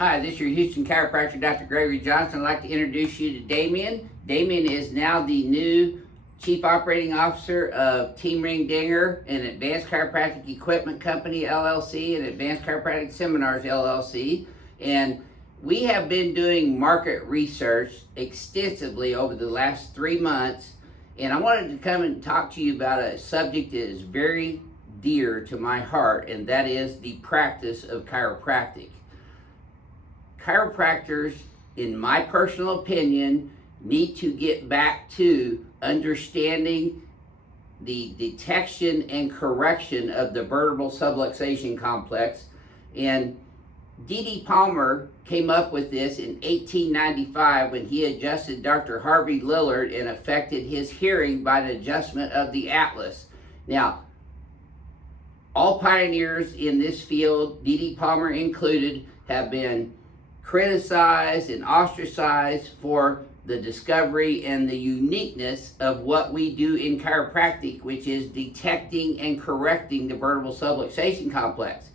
Hi, this is your Houston chiropractor, Dr. Gregory Johnson. I'd like to introduce you to Damien. Damien is now the new Chief Operating Officer of Team Ring Dinger, an Advanced Chiropractic Equipment Company, LLC, and Advanced Chiropractic Seminars, LLC. And we have been doing market research extensively over the last 3 months. And I wanted to come and talk to you about a subject that is very dear to my heart, and that is the practice of chiropractic. Chiropractors, in my personal opinion, need to get back to understanding the detection and correction of the vertebral subluxation complex. And D.D. Palmer came up with this in 1895 when he adjusted Dr. Harvey Lillard and affected his hearing by an adjustment of the atlas. Now, all pioneers in this field, D.D. Palmer included, have been criticized and ostracized for the discovery and the uniqueness of what we do in chiropractic, which is detecting and correcting the vertebral subluxation complex.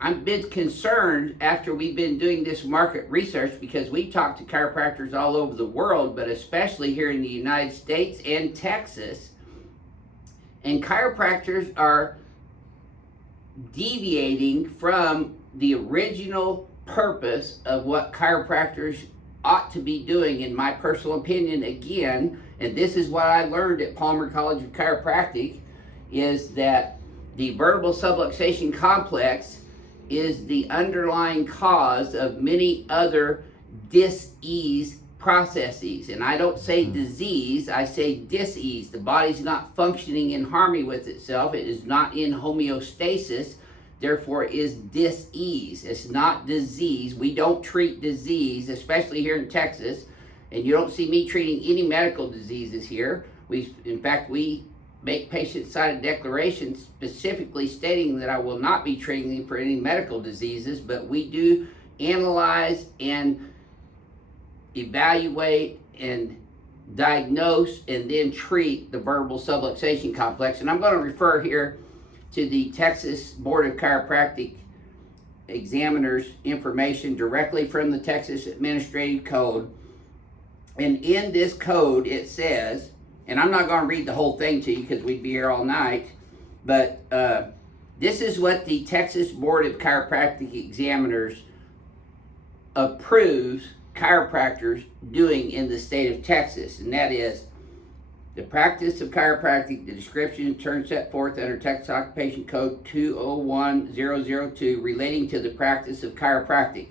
I've been concerned after we've been doing this market research because we talk to chiropractors all over the world, but especially here in the United States and Texas, and chiropractors are deviating from the original purpose of what chiropractors ought to be doing, in my personal opinion, again. And this is what I learned at Palmer College of Chiropractic, is that the vertebral subluxation complex is the underlying cause of many other dis-ease processes. And I don't say disease, I say dis-ease. The body's not functioning in harmony with itself. It is not in homeostasis. Therefore, is dis-ease. It's not disease. We don't treat disease, especially here in Texas. And you don't see me treating any medical diseases here. In fact, we make patients sign a declaration specifically stating that I will not be treating them for any medical diseases, but we do analyze and evaluate and diagnose and then treat the vertebral subluxation complex. And I'm going to refer here to the Texas Board of Chiropractic Examiners information directly from the Texas Administrative Code. And in this code it says, and I'm not going to read the whole thing to you because we'd be here all night, but this is what the Texas Board of Chiropractic Examiners approves chiropractors doing in the state of Texas, and that is the practice of chiropractic, the description and terms set forth under Texas Occupation Code 201002 relating to the practice of chiropractic.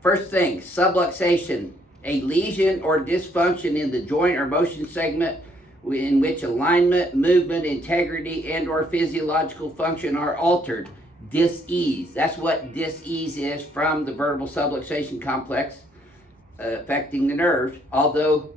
First thing, subluxation, a lesion or dysfunction in the joint or motion segment in which alignment, movement, integrity, and or physiological function are altered. Dis-ease. That's what dis-ease is from the vertebral subluxation complex affecting the nerves. Although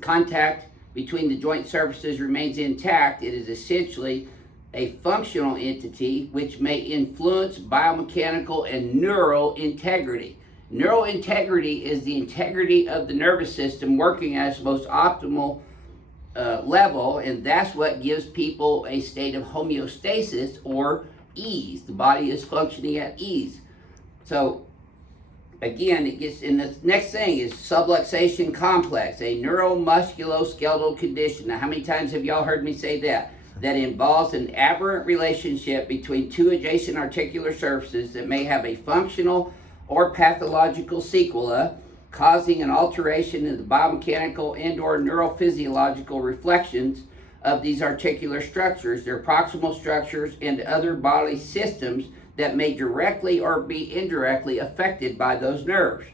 contact between the joint surfaces remains intact, it is essentially a functional entity which may influence biomechanical and neural integrity. Neural integrity is the integrity of the nervous system working at its most optimal level, and that's what gives people a state of homeostasis or ease. The body is functioning at ease. So again, it gets in the next thing is subluxation complex, a neuromusculoskeletal condition. Now, how many times have y'all heard me say that? That involves an aberrant relationship between two adjacent articular surfaces that may have a functional or pathological sequela, causing an alteration in the biomechanical and or neurophysiological reflections of these articular structures, their proximal structures, and other bodily systems that may directly or be indirectly affected by those nerves.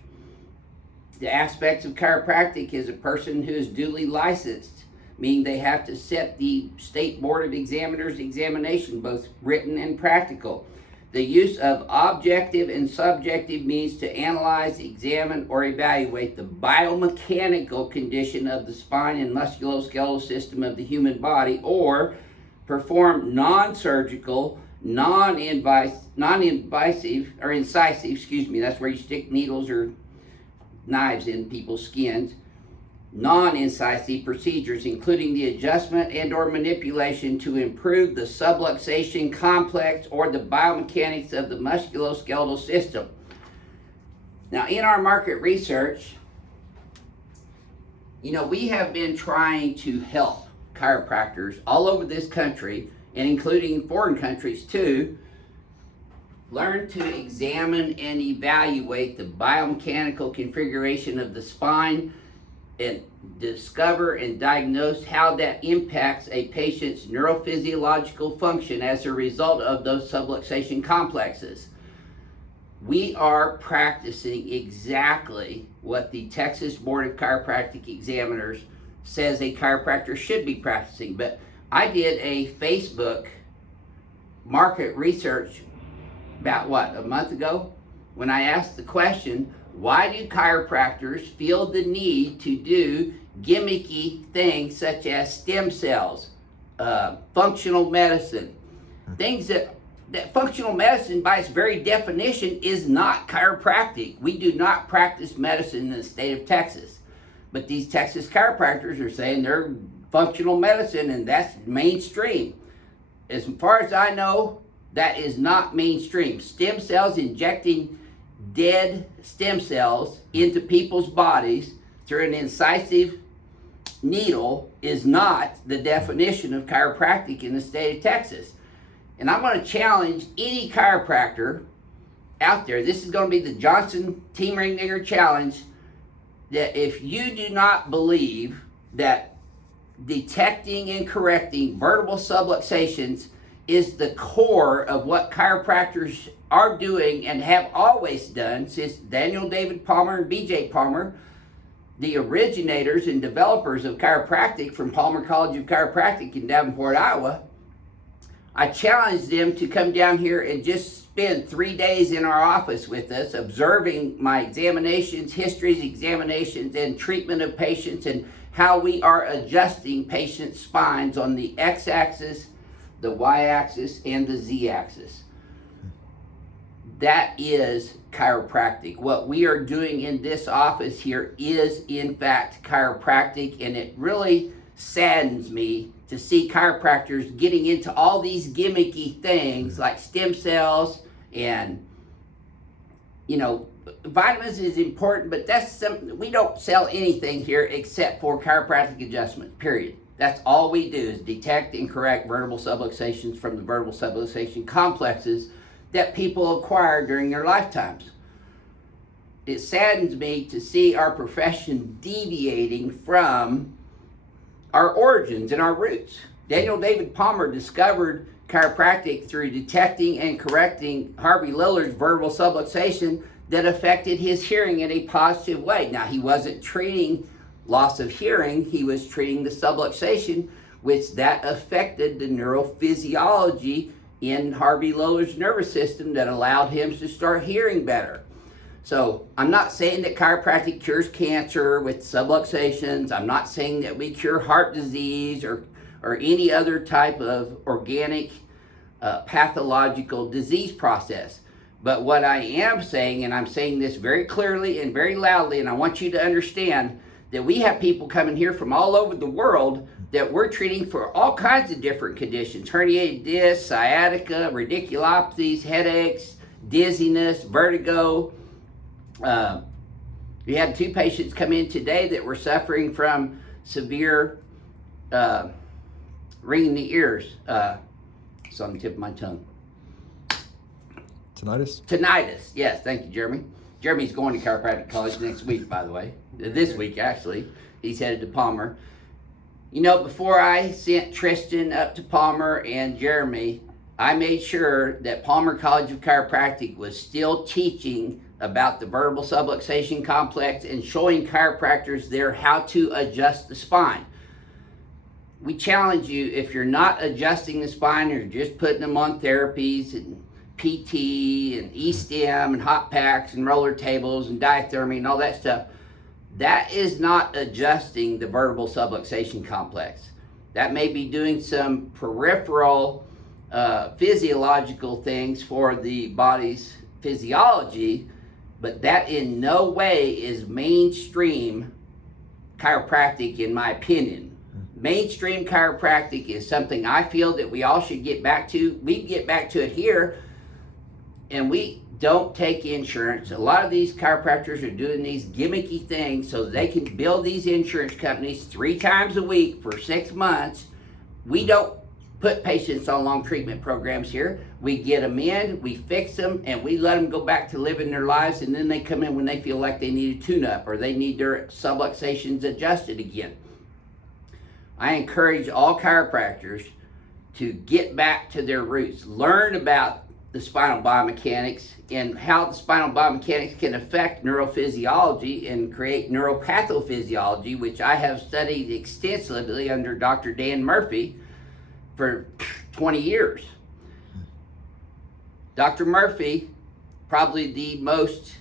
The aspects of chiropractic is a person who is duly licensed, meaning they have to set the State Board of Examiners examination, both written and practical. The use of objective and subjective means to analyze, examine, or evaluate the biomechanical condition of the spine and musculoskeletal system of the human body, or perform non-surgical, non-invasive, or incisive, that's where you stick needles or knives in people's skins, non-incisive procedures, including the adjustment and or manipulation to improve the subluxation complex or the biomechanics of the musculoskeletal system. Now, in our market research, we have been trying to help chiropractors all over this country, and including foreign countries too, learn to examine and evaluate the biomechanical configuration of the spine and discover and diagnose how that impacts a patient's neurophysiological function as a result of those subluxation complexes. We are practicing exactly what the Texas Board of Chiropractic Examiners says a chiropractor should be practicing. But I did a Facebook market research about a month ago, when I asked the question, why do chiropractors feel the need to do gimmicky things such as stem cells, functional medicine, things that functional medicine by its very definition is not chiropractic. We do not practice medicine in the state of Texas. But these Texas chiropractors are saying they're functional medicine and that's mainstream. As far as I know, that is not mainstream. Stem cells, injecting dead stem cells into people's bodies through an incisive needle is not the definition of chiropractic in the state of Texas. And I'm going to challenge any chiropractor out there. This is going to be the Johnson Team Ring Nigger Challenge, that if you do not believe that detecting and correcting vertebral subluxations is the core of what chiropractors are doing and have always done since Daniel David Palmer and BJ Palmer, the originators and developers of chiropractic from Palmer College of Chiropractic in Davenport, Iowa, I challenge them to come down here and just spend 3 days in our office with us, observing my examinations, histories, examinations, and treatment of patients, and how we are adjusting patients' spines on the x-axis, the y-axis, and the z-axis. That is chiropractic. What we are doing in this office here is, in fact, chiropractic, and it really saddens me to see chiropractors getting into all these gimmicky things like stem cells and, vitamins is important, but that's something, we don't sell anything here except for chiropractic adjustment, period. That's all we do is detect and correct vertebral subluxations from the vertebral subluxation complexes that people acquire during their lifetimes. It saddens me to see our profession deviating from our origins and our roots. Daniel David Palmer discovered chiropractic through detecting and correcting Harvey Lillard's vertebral subluxation that affected his hearing in a positive way. Now, he wasn't treating loss of hearing, he was treating the subluxation, which that affected the neurophysiology in Harvey Lillard's nervous system that allowed him to start hearing better. So I'm not saying that chiropractic cures cancer with subluxations. I'm not saying that we cure heart disease or any other type of organic pathological disease process. But what I am saying, and I'm saying this very clearly and very loudly, and I want you to understand that we have people coming here from all over the world that we're treating for all kinds of different conditions: herniated discs, sciatica, radiculopathies, headaches, dizziness, vertigo. We had 2 patients come in today that were suffering from severe ringing the ears. It's on the tip of my tongue. Tinnitus? Tinnitus, yes, thank you, Jeremy. Jeremy's going to chiropractic college next week, by the way. This week, actually. He's headed to Palmer. Before I sent Tristan up to Palmer and Jeremy, I made sure that Palmer College of Chiropractic was still teaching about the vertebral subluxation complex and showing chiropractors there how to adjust the spine. We challenge you, if you're not adjusting the spine, or just putting them on therapies and PT and E-stem and hot packs and roller tables and diathermy and all that stuff, that is not adjusting the vertebral subluxation complex. That may be doing some peripheral physiological things for the body's physiology, but that in no way is mainstream chiropractic, in my opinion. Mainstream chiropractic is something I feel that we all should get back to. We get back to it here and we don't take insurance. A lot of these chiropractors are doing these gimmicky things so they can bill these insurance companies 3 times a week for 6 months. We don't put patients on long treatment programs here. We get them in, we fix them, and we let them go back to living their lives, and then they come in when they feel like they need a tune-up or they need their subluxations adjusted again. I encourage all chiropractors to get back to their roots, learn about the spinal biomechanics and how the spinal biomechanics can affect neurophysiology and create neuropathophysiology, which I have studied extensively under Dr. Dan Murphy for 20 years. Dr. Murphy, probably the most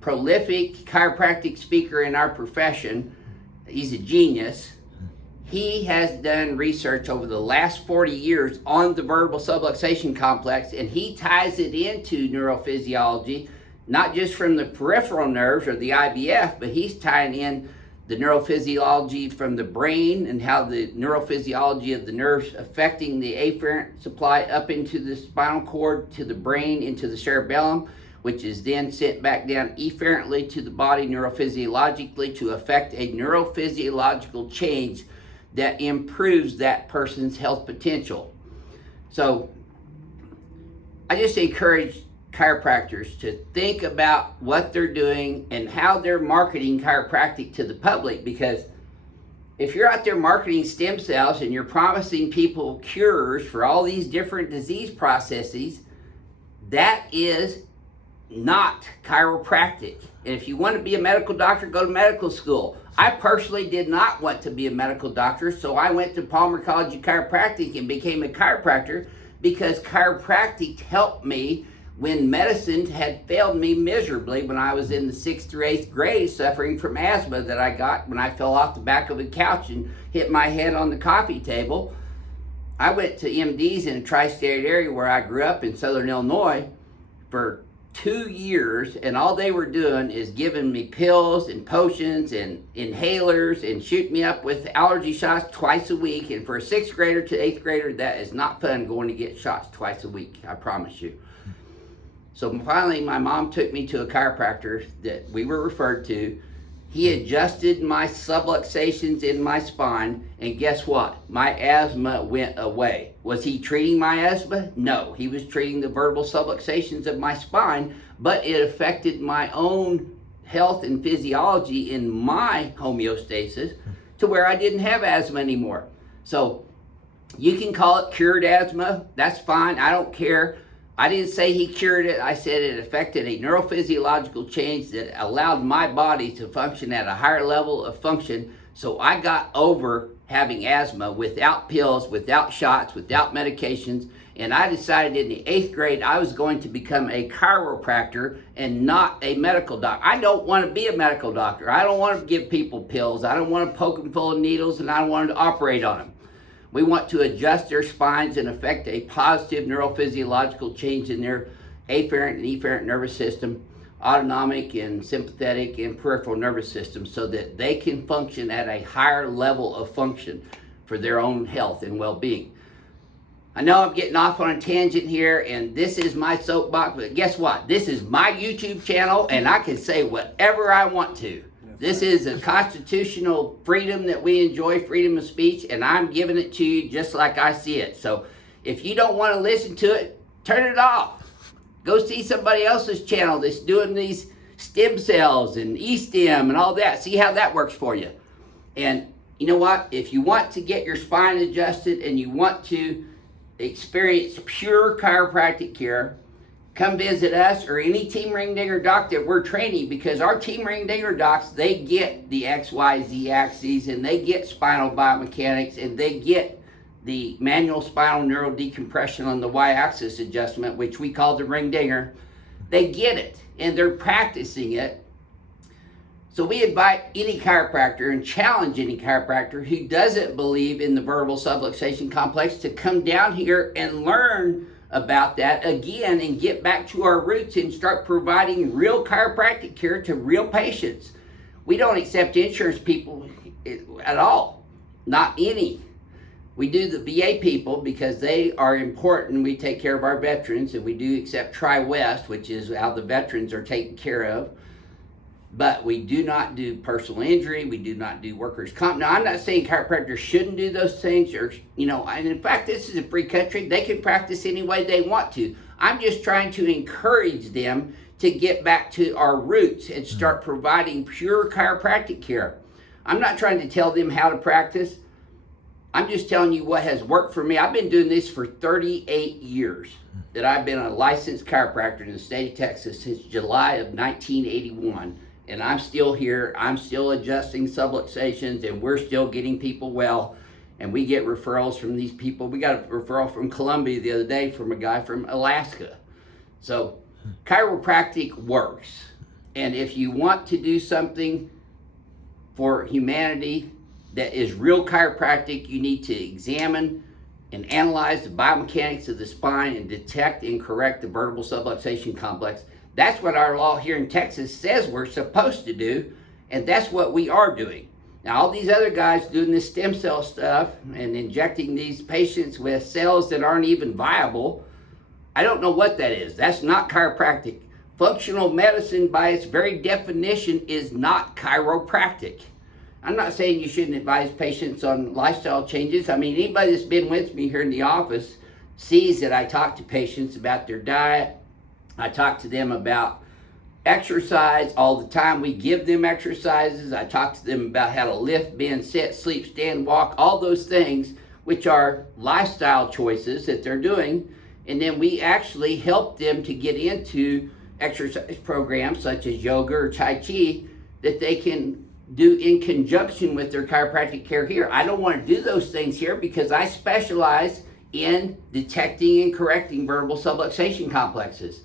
prolific chiropractic speaker in our profession. He's a genius. He has done research over the last 40 years on the vertebral subluxation complex, and he ties it into neurophysiology, not just from the peripheral nerves or the IBF, but he's tying in the neurophysiology from the brain and how the neurophysiology of the nerves affecting the afferent supply up into the spinal cord, to the brain, into the cerebellum, which is then sent back down efferently to the body neurophysiologically to affect a neurophysiological change that improves that person's health potential. So I just encourage chiropractors to think about what they're doing and how they're marketing chiropractic to the public, because if you're out there marketing stem cells and you're promising people cures for all these different disease processes, that is not chiropractic. And if you want to be a medical doctor, go to medical school. I personally did not want to be a medical doctor, so I went to Palmer College of Chiropractic and became a chiropractor, because chiropractic helped me when medicine had failed me miserably when I was in the 6th through 8th grade, suffering from asthma that I got when I fell off the back of a couch and hit my head on the coffee table. I went to MDs in a tri-state area where I grew up in Southern Illinois for 2 years, and all they were doing is giving me pills and potions and inhalers and shooting me up with allergy shots twice a week. And for a 6th grader to 8th grader, that is not fun going to get shots twice a week, I promise you. So finally, my mom took me to a chiropractor that we were referred to. He adjusted my subluxations in my spine, and guess what? My asthma went away. Was he treating my asthma? No, he was treating the vertebral subluxations of my spine, but it affected my own health and physiology in my homeostasis to where I didn't have asthma anymore. So you can call it cured asthma, that's fine, I don't care. I didn't say he cured it. I said it affected a neurophysiological change that allowed my body to function at a higher level of function. So I got over having asthma without pills, without shots, without medications. And I decided in the 8th grade I was going to become a chiropractor and not a medical doctor. I don't want to be a medical doctor. I don't want to give people pills. I don't want to poke them full of needles, and I don't want to operate on them. We want to adjust their spines and affect a positive neurophysiological change in their afferent and efferent nervous system, autonomic and sympathetic and peripheral nervous system, so that they can function at a higher level of function for their own health and well-being. I know I'm getting off on a tangent here, and this is my soapbox, but guess what? This is my YouTube channel, and I can say whatever I want to. This is a constitutional freedom that we enjoy, freedom of speech, and I'm giving it to you just like I see it. So if you don't want to listen to it, turn it off. Go see somebody else's channel that's doing these stem cells and e-stem and all that. See how that works for you. And you know what? If you want to get your spine adjusted and you want to experience pure chiropractic care, come visit us or any Team Ring Dinger doc that we're training, because our Team Ring Dinger docs, they get the XYZ axes, and they get spinal biomechanics, and they get the manual spinal neural decompression on the Y-axis adjustment, which we call the Ring Dinger. They get it, and they're practicing it. So we invite any chiropractor and challenge any chiropractor who doesn't believe in the vertebral subluxation complex to come down here and learn about that again and get back to our roots and start providing real chiropractic care to real patients. We don't accept insurance people at all, not any. We do the VA people because they are important. We take care of our veterans, and we do accept Tri-West, which is how the veterans are taken care of. But we do not do personal injury. We do not do workers' comp. Now, I'm not saying chiropractors shouldn't do those things, or, and in fact, this is a free country. They can practice any way they want to. I'm just trying to encourage them to get back to our roots and start providing pure chiropractic care. I'm not trying to tell them how to practice. I'm just telling you what has worked for me. I've been doing this for 38 years, that I've been a licensed chiropractor in the state of Texas since July of 1981. And I'm still here. I'm still adjusting subluxations, and we're still getting people well. And we get referrals from these people. We got a referral from Colombia the other day from a guy from Alaska. So chiropractic works. And if you want to do something for humanity that is real chiropractic, you need to examine and analyze the biomechanics of the spine and detect and correct the vertebral subluxation complex. That's what our law here in Texas says we're supposed to do, and that's what we are doing. Now, all these other guys doing this stem cell stuff and injecting these patients with cells that aren't even viable, I don't know what that is. That's not chiropractic. Functional medicine, by its very definition, is not chiropractic. I'm not saying you shouldn't advise patients on lifestyle changes. I mean, anybody that's been with me here in the office sees that I talk to patients about their diet. I talk to them about exercise all the time. We give them exercises. I talk to them about how to lift, bend, sit, sleep, stand, walk, all those things, which are lifestyle choices that they're doing. And then we actually help them to get into exercise programs such as yoga or Tai Chi that they can do in conjunction with their chiropractic care here. I don't want to do those things here because I specialize in detecting and correcting vertebral subluxation complexes.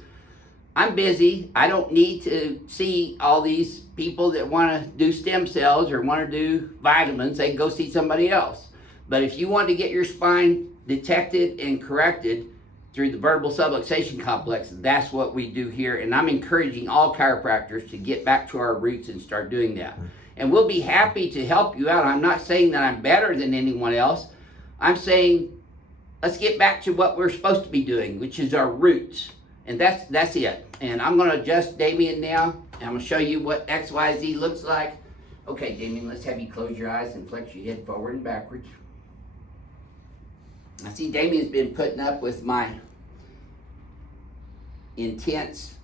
I'm busy. I don't need to see all these people that want to do stem cells or want to do vitamins. They can go see somebody else. But if you want to get your spine detected and corrected through the vertebral subluxation complex, that's what we do here. And I'm encouraging all chiropractors to get back to our roots and start doing that. And we'll be happy to help you out. I'm not saying that I'm better than anyone else. I'm saying let's get back to what we're supposed to be doing, which is our roots. And that's it. And I'm going to adjust Damien now. And I'm going to show you what XYZ looks like. Okay, Damien, let's have you close your eyes and flex your head forward and backwards. I see Damien's been putting up with my intense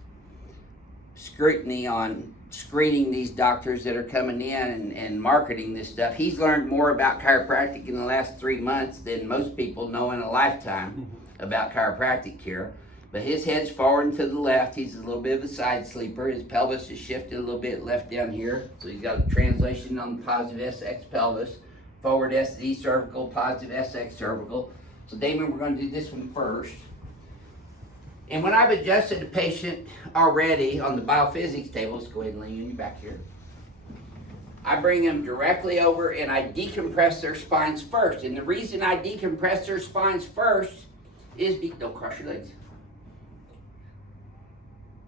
scrutiny on screening these doctors that are coming in and marketing this stuff. He's learned more about chiropractic in the last 3 months than most people know in a lifetime about chiropractic care. But his head's forward and to the left. He's a little bit of a side sleeper. His pelvis is shifted a little bit left down here. So he's got a translation on the positive SX pelvis. Forward SZ cervical, positive SX cervical. So Damien, we're going to do this one first. And when I've adjusted the patient already on the BioPhysics table, let's go ahead and lean you back here. I bring them directly over and I decompress their spines first. And the reason I decompress their spines first is, don't cross your legs.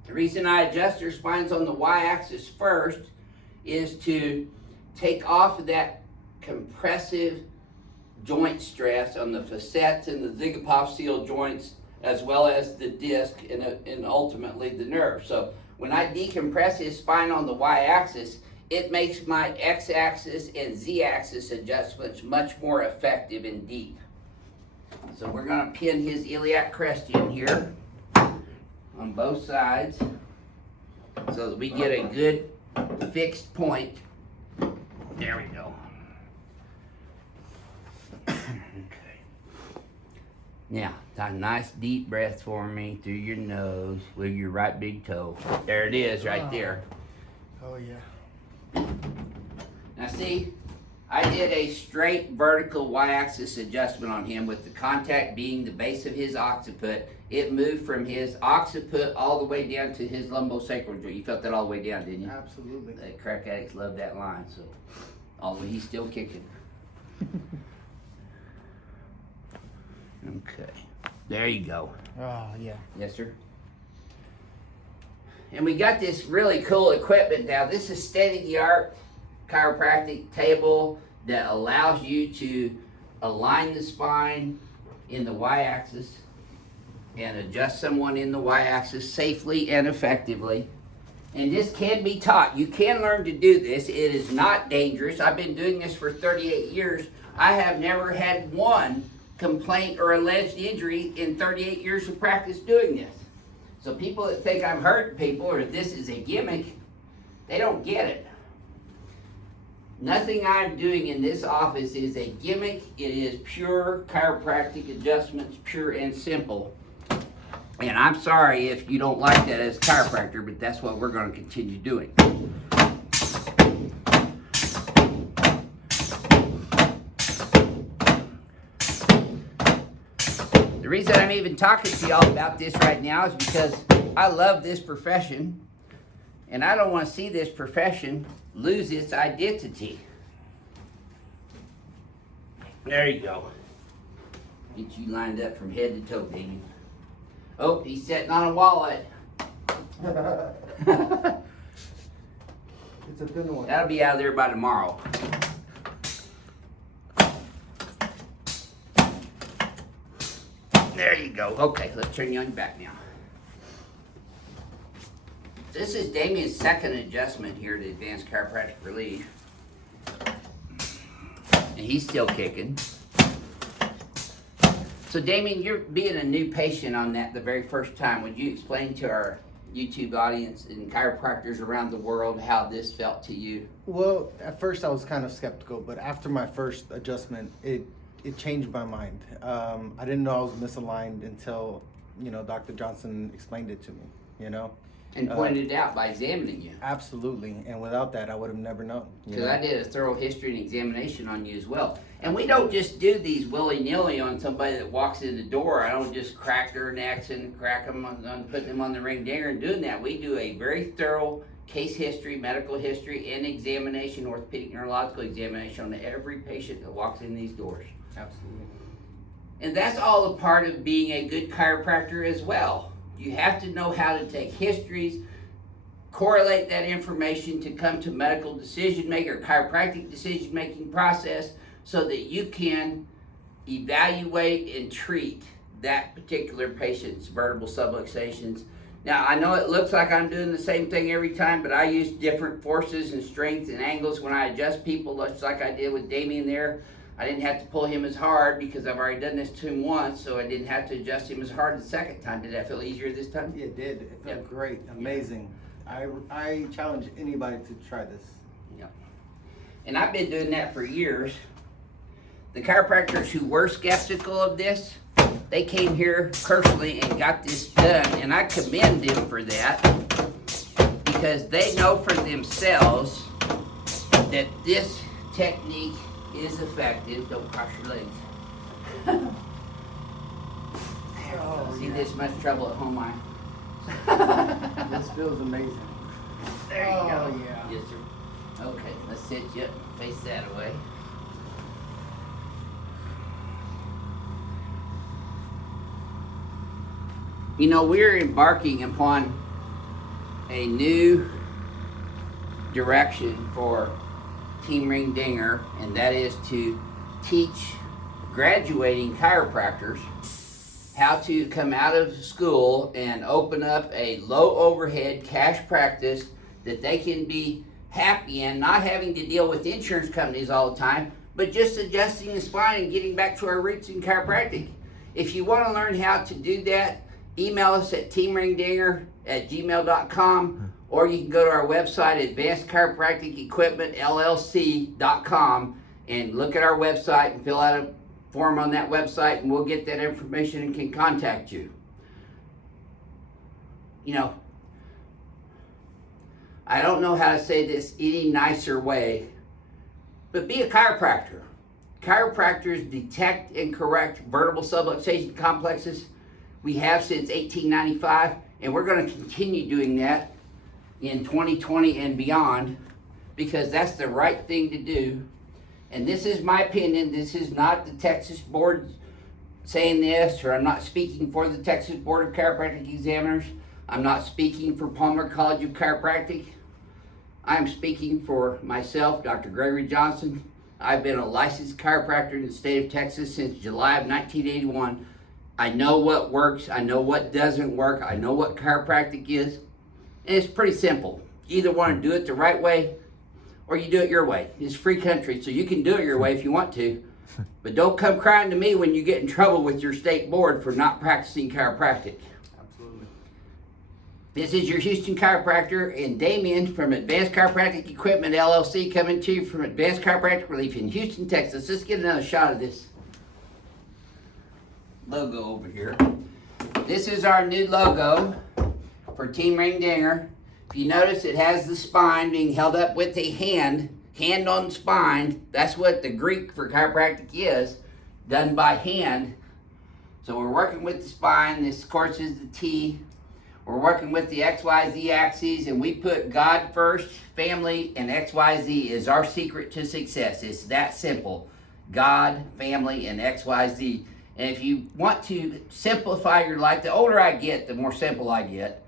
The reason I adjust their spines on the y-axis first is to take off of that compressive joint stress on the facets and the zygapophyseal joints, as well as the disc and ultimately the nerve. So when I decompress his spine on the y-axis, it makes my x-axis and z-axis adjustments much more effective and deep. So we're going to pin his iliac crest in here on both sides so that we get a good fixed point. There we go. Okay. Now, take a nice deep breath for me through your nose with your right big toe. There it is right there. Oh yeah. Now see, I did a straight vertical y-axis adjustment on him with the contact being the base of his occiput. It moved from his occiput all the way down to his lumbosacral joint. You felt that all the way down, didn't you? Absolutely. The crack addicts love that line, so although he's still kicking. Okay, there you go. Oh yeah. Yes, sir. And we got this really cool equipment now. This is state-of-the-art chiropractic table that allows you to align the spine in the y-axis and adjust someone in the y-axis safely and effectively. And this can be taught. You can learn to do this. It is not dangerous. I've been doing this for 38 years. I have never had one complaint or alleged injury in 38 years of practice doing this. So people that think I'm hurting people or this is a gimmick, they don't get it. Nothing I'm doing in this office is a gimmick. It is pure chiropractic adjustments, pure and simple. And I'm sorry if you don't like that as a chiropractor, but that's what we're going to continue doing. The reason I'm even talking to y'all about this right now is because I love this profession, and I don't want to see this profession lose its identity. There you go. Get you lined up from head to toe, baby. Oh, he's sitting on a wallet. It's a thin one. That'll be out of there by tomorrow. There you go. Okay, let's turn you on your back now. This is Damien's second adjustment here to Advanced Chiropractic Relief. And he's still kicking. So Damien, you're being a new patient on that the very first time. Would you explain to our YouTube audience and chiropractors around the world how this felt to you? Well, at first I was kind of skeptical, but after my first adjustment, it changed my mind. I didn't know I was misaligned until, Dr. Johnson explained it to me, And pointed it out by examining you. Absolutely, and without that, I would have never known. Because I did a thorough history and examination on you as well. And we don't just do these willy-nilly on somebody that walks in the door. I don't just crack their necks and crack them on putting them on the ring dinger and doing that. We do a very thorough case history, medical history, and examination, orthopedic neurological examination on every patient that walks in these doors. Absolutely. And that's all a part of being a good chiropractor as well. You have to know how to take histories, correlate that information to come to medical decision-making or chiropractic decision-making process so that you can evaluate and treat that particular patient's vertebral subluxations. Now, I know it looks like I'm doing the same thing every time, but I use different forces and strengths and angles when I adjust people, just like I did with Damien there. I didn't have to pull him as hard because I've already done this to him once, so I didn't have to adjust him as hard the second time. Did that feel easier this time? Yeah, it did. It felt great, amazing. I challenge anybody to try this. Yeah. And I've been doing that for years. The chiropractors who were skeptical of this, they came here personally and got this done, and I commend them for that because they know for themselves that this technique is effective. Don't cross your legs. See this much trouble at home, This feels amazing. There you go. Oh, yeah. Yes, sir. Okay, let's sit you up and face that away. We're embarking upon a new direction for Team Ring Dinger, and that is to teach graduating chiropractors how to come out of school and open up a low overhead cash practice that they can be happy in, not having to deal with insurance companies all the time, but just adjusting the spine and getting back to our roots in chiropractic. If you want to learn how to do that, email us at teamringdinger@gmail.com, or you can go to our website, advancedchiropracticequipmentllc.com, and look at our website and fill out a form on that website, and we'll get that information and can contact you. I don't know how to say this any nicer way, but be a chiropractor. Chiropractors detect and correct vertebral subluxation complexes. We have since 1895, and we're going to continue doing that in 2020 and beyond because that's the right thing to do. And this is my opinion. This is not the Texas Board saying this, or I'm not speaking for the Texas Board of Chiropractic Examiners. I'm not speaking for Palmer College of Chiropractic. I'm speaking for myself, Dr. Gregory Johnson, I've been a licensed chiropractor in the state of Texas since July of 1981. I know what works, I know what doesn't work, I know what chiropractic is, and it's pretty simple. You either want to do it the right way or you do it your way. It's free country, so you can do it your way if you want to. But don't come crying to me when you get in trouble with your state board for not practicing chiropractic. Absolutely. This is your Houston chiropractor and Damien from Advanced Chiropractic Equipment LLC coming to you from Advanced Chiropractic Relief in Houston, Texas. Let's get another shot of this logo over here. This is our new logo for Team Ring Dinger. If you notice, it has the spine being held up with a hand on spine. That's what the Greek for chiropractic is, done by hand. So we're working with the spine. This, of course, is the T. We're working with the XYZ axes, and we put God first, family, and XYZ is our secret to success. It's that simple. God, family, and XYZ. And if you want to simplify your life, the older I get, the more simple I get.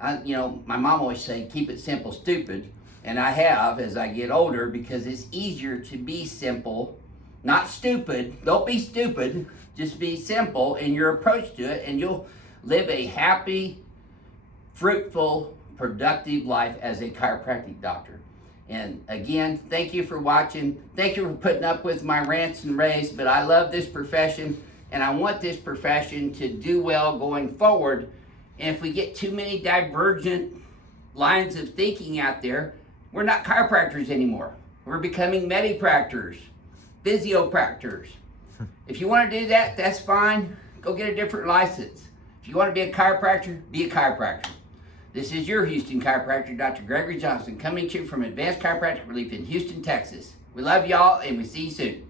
My mom always say, keep it simple, stupid. And I have as I get older, because it's easier to be simple, not stupid. Don't be stupid, just be simple in your approach to it, and you'll live a happy, fruitful, productive life as a chiropractic doctor. And again, thank you for watching. Thank you for putting up with my rants and raves, but I love this profession, and I want this profession to do well going forward. And if we get too many divergent lines of thinking out there, we're not chiropractors anymore. We're becoming medipractors, physiopractors. If you want to do that, that's fine. Go get a different license. If you want to be a chiropractor, be a chiropractor. This is your Houston chiropractor, Dr. Gregory Johnson, coming to you from Advanced Chiropractic Relief in Houston, Texas. We love y'all, and we see you soon.